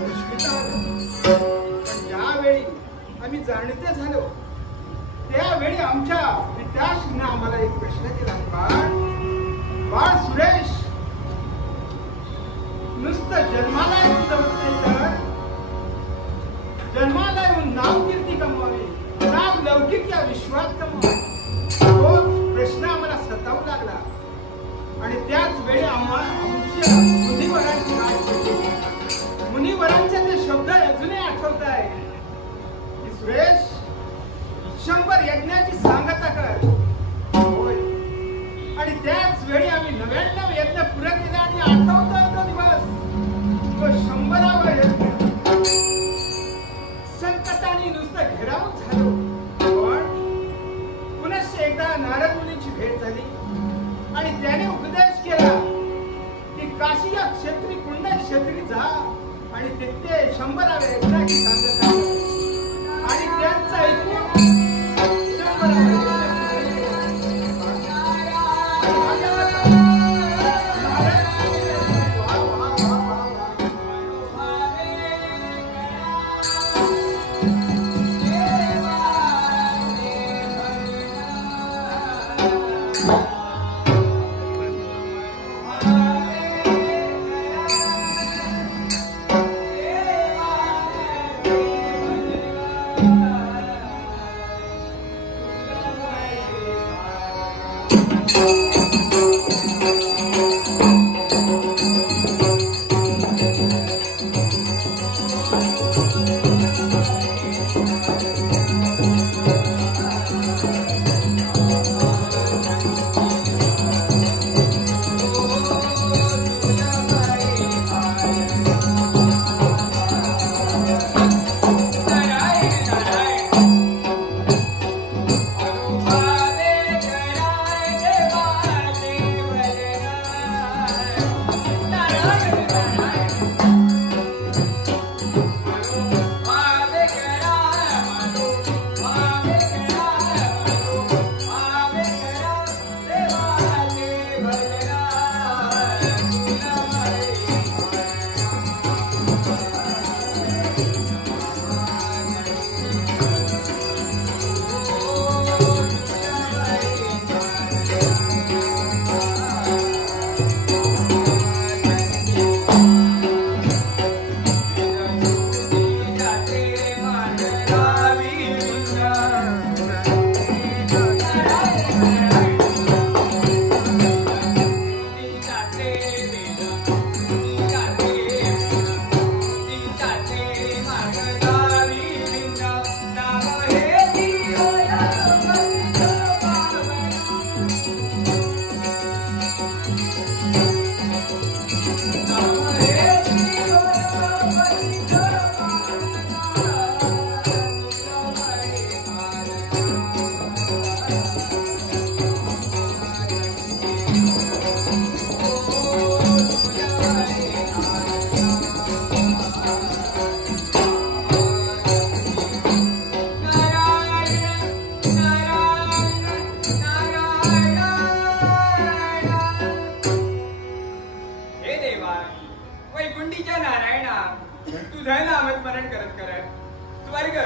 पुष्पिता पण ज्यावेळी आम्ही जाणते झालो त्यावेळी आमच्या पित्याश्रीने आम्हाला एक प्रश्न केला, बाळ सुरेश, नुसतं जन्माला येऊन जमत नाही तर जन्माला येऊन नाव कीर्ती कमवावी, नाव लौकिक या विश्वात कमवावी, तोच प्रश्न आम्हाला सतावू लागला. आणि त्याच वेळी आमच्या मुनिवरांची गाठ पडली. मुनिवरांचे ते शब्द अजूनही आठवत आहे की सुरेश, 100 यज्ञाची सांगता कर. होय, आणि त्याच वेळी आम्ही 99 यज्ञ पुरा केला आणि आठवतोय तो दिवस, तो 100वा यज्ञ. संकटाने नुसतं घेरावून झालो, पण पुनश्च एकदा नारद मुनीची भेट झाली आणि त्याने उपदेश केला की काशी या क्षेत्री पुण्य क्षेत्री जा आणि तिथे 100व्या यज्ञाची सांगता आणि त्यांचं ऐकून 100व्या वैकुंठीच्या नारायणा, तुझं नामस्मरण करत करत स्वर्ग